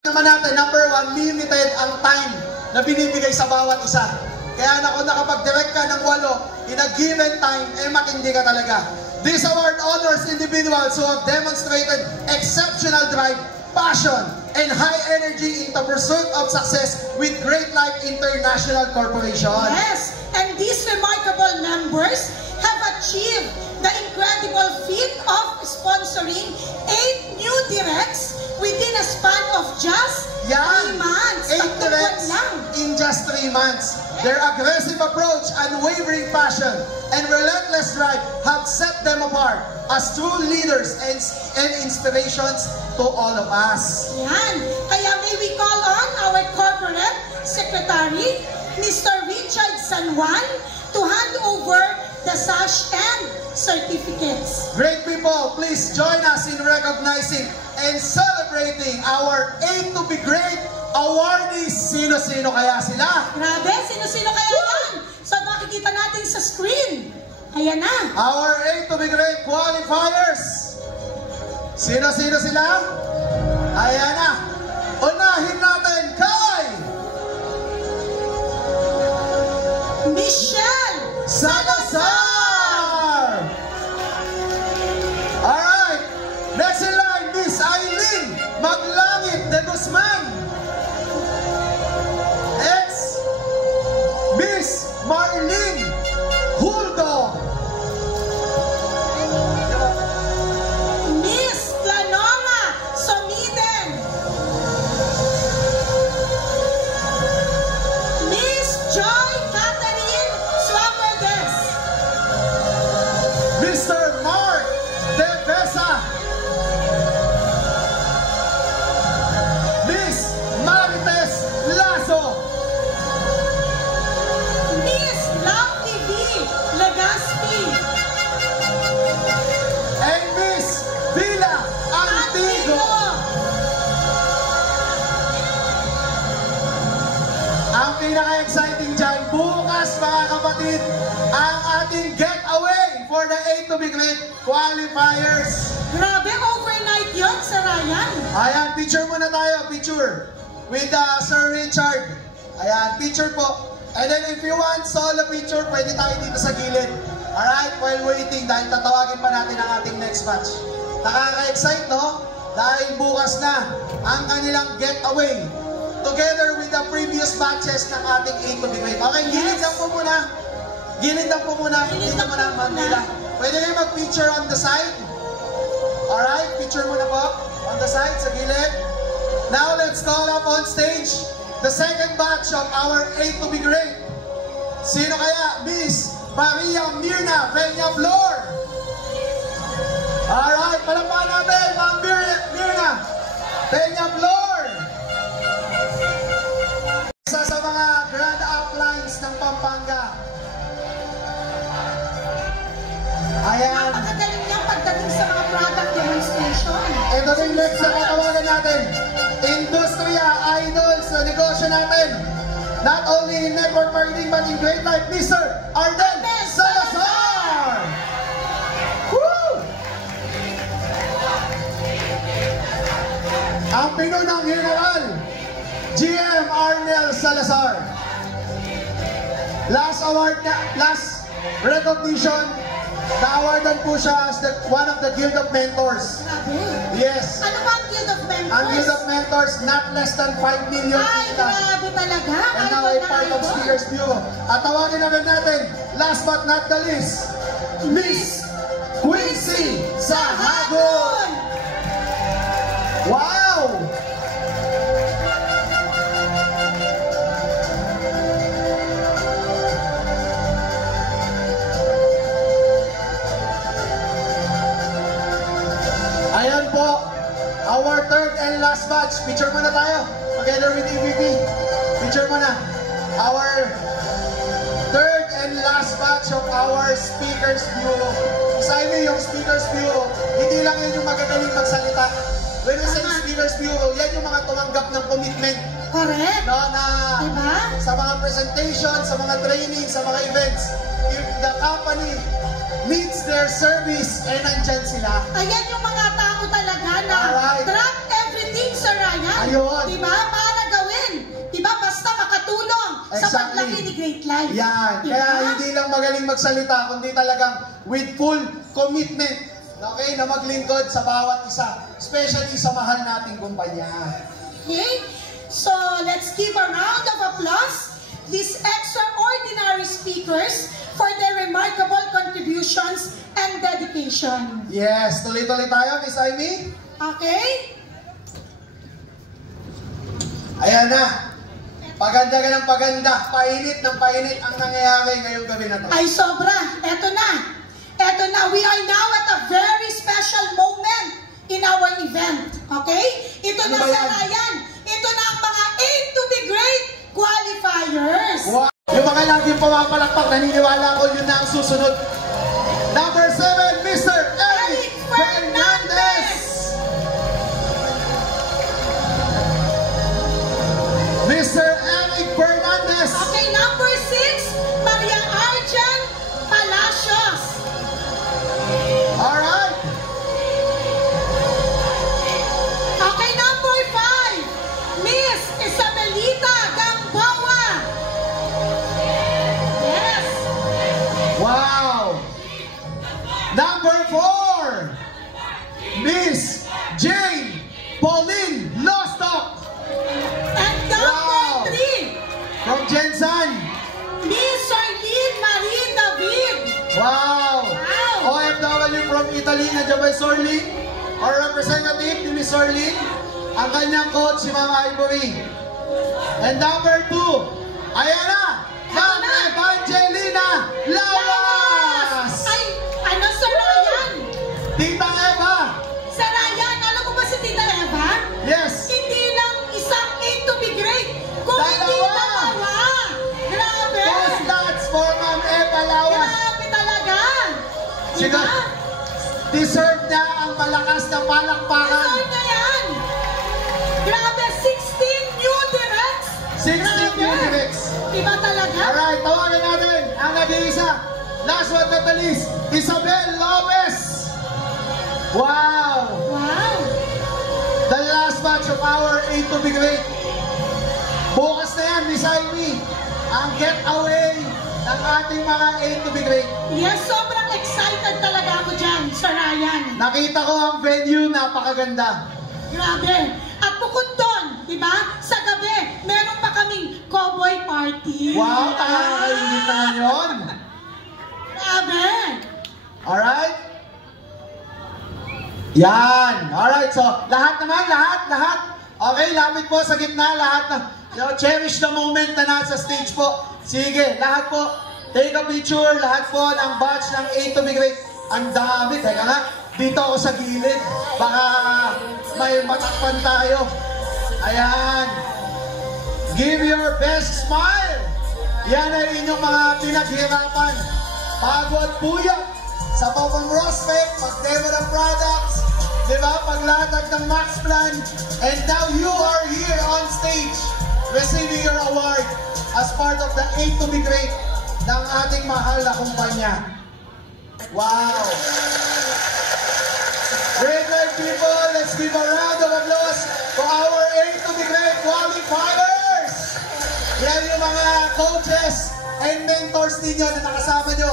Naman natin, number 1, limited ang time na binibigay sa bawat isa. Kaya kung nakapag-direct ka ng 8 in a given time, matindi ka talaga. This award honors individuals who have demonstrated exceptional drive, passion, and high energy in the pursuit of success with Great Life International Corporation. Yes, and these remarkable members have achieved the incredible feat of sponsoring 8 new directs within a span of just 3 months. 8 directs in just 3 months. Their aggressive approach, unwavering passion, and relentless drive have set them apart as true leaders and inspirations to all of us. Yan. Kaya may we call on our Corporate Secretary, Mr. Richard San Juan, to hand over the sash and certificates. Great people, please join us in recognizing and celebrating our 8 to be great awardees. Sino-sino kaya sila? Grabe, sino-sino kaya yan? So makikita natin sa screen. Ayan na. Our 8 to be great qualifiers. Sino-sino sila? Ayan na. Unahin natin kay Michelle Salazar! Alright, next in line, Miss Aileen Maglangit de Guzman. Next, Miss Marlene Huldo. Miss Planoma Somiden. Miss Joy Catherine Suaverdes. Mr. Mark De Besa. Miss Marites Lazo. Miss Love TV Legaspi. And Miss Villa Antigo. Ang pinaka-exciting dyan, bukas mga kapatid, ang ating getaway for the 8 to be great qualifiers. Grabe, overnight yun sa Ryan. Ayan, picture muna tayo, picture with Sir Richard. Ayan, picture po. And then if you want solo picture, pwede tayo dito sa gilid. Alright, while waiting, dahil tatawagin pa natin ang ating next batch. Nakaka-excite, no? Dahil bukas na ang kanilang getaway together with the previous batches ng ating 8 to be great. Okay, gilid lang po muna. Gilid lang po muna. Gilid lang muna, Manila. Pwede kayo mag-picture on the side. Alright, picture muna po. On the side, sa gilid. Now, let's call up on stage the second batch of our 8 to be great. Sino kaya? Miss Maria Mirna Peña Flor. Alright, palakpakan natin, Ma'am Mirna Peña Flor. Isa sa mga grand uplines ng Pampanga. Ayan. Napakagaling niya pagdating sa mga product demonstration. Ito rin next na katawagan natin. Industriya Idols na negosyo natin. Not only in network marketing but in Great Life, Mr. Arden Salazar! Woo! Ang pinunang general, GM Arnel Salazar. Last award na, last recognition, na-awardan po siya as one of the Guild of Mentors. Yes. Ano ba ang Guild of Mentors? Ang Guild of Mentors, not less than 5 million. Ay, grabe talaga. And now a part of Speakers Bureau. At tawagin naman natin, last but not the least, Miss Quincy Sahagon. Wow! Ayan po, our third and last batch. Picture muna tayo, together with EVP. Picture muna. Our third and last batch of our Speakers Bureau. Sa inyo yung Speakers Bureau, hindi lang yun yung magagaling magsalita. When we say Speakers Bureau, yan yung mga tumanggap ng commitment. Correct. No, na diba? Sa mga presentations, sa mga training, sa mga events, if the company needs their service, nandyan sila. Ayan yung mga tao talaga na Alright. drop everything teaching, Sir Ryan. Ayun. Diba? Para gawin. Diba? Basta makatulong sa paglaki ni Great Life. Yan. Diba? Kaya hindi lang magaling magsalita, kundi talagang with full commitment, okay, na maglingkod sa bawat isa. Especially sa mahal nating kumpanya. Okay? So, let's give a round of applause these extraordinary speakers for their remarkable contributions and dedication. Yes, tuloy-tuloy tayo, Miss Amy. Okay? Ayan na. Paganda ka ng paganda, painit ng painit ang nangyayari ngayong gabi na to. Ay, sobra. Eto na. Eto na. We are now at a very special moment in our event. Okay? Ito Ano na, ba Sir yan? Ryan. Ito na ang mga aim to be great qualifiers. Wow. Yung mga laging pumapalakpak, naniniwala ko yun na ang susunod. Number 7, Mr. Eric Fernandez! Mr. Eric Fernandez! Okay, number 6, Maria Arjan Palacios. Alright! Okay, number 5, Miss Isabelita Gamboa. Yes. Wow! Number 4, Miss Jane Pauline Lostock And number Wow. 3, from Jensen. Miss Arlene Marie David. Wow! Wow. OFW from Italy, nandiyan ba si Sorlin? Or representative ni Miss Sorlin? Ang kanyang coach, si Mama Ivory. And number 2, ayan na! Ma'am Evangelina Lawas! Ay, ano, Sir Ryan? Tita Eva! Sir Ryan, alam mo ba si Tita Eva? Yes! Hindi lang isang aim to be great, kundi Dalawa. dalawa. Grabe. Two stats for Ma'am Eva Lawas. Grabe talaga. Sige. Diba? Deserve niya ang malakas na palakpakan. Deserve na yan. Grabe, 16 new directs. 16 new directs. Diba talaga? Alright, tawagan natin ang nag-iisa. Last but not the least, Isabel Lopez. Wow! Wow. The last batch of our A to be great. Bukas na yan, Miss Amy, ang getaway ng ating mga A to be great. Yes, sobrang excited talaga ako dyan, Sir Ryan. Nakita ko ang venue, napakaganda. Grabe. At bukod doon, di ba, sa gabi, meron pa kaming cowboy party. Wow, nakakainit naman yun. Grabe. Alright? Yan. Alright, so lahat naman, lahat. Okay, lapit po sa gitna, lahat na. Cherish the moment na nasa stage po. Sige, lahat po. Take a picture, lahat po ng batch ng A to be great. Ang dami. Teka nga, dito ako sa gilid. Baka may matakpan tayo. Ayan. Give your best smile. Yan ay inyong mga pinaghirapan. Pagod puyat sa Popon Prospect, pag-demo ng products, di ba? Paglatag ng Max Plan. And now you are here on stage receiving your award as part of the A to be great ng ating mahal na kumpanya. Wow! Great life people, let's give a round of applause for our A to be great qualifiers! Yan yung mga coaches and mentors ninyo na nakasama nyo.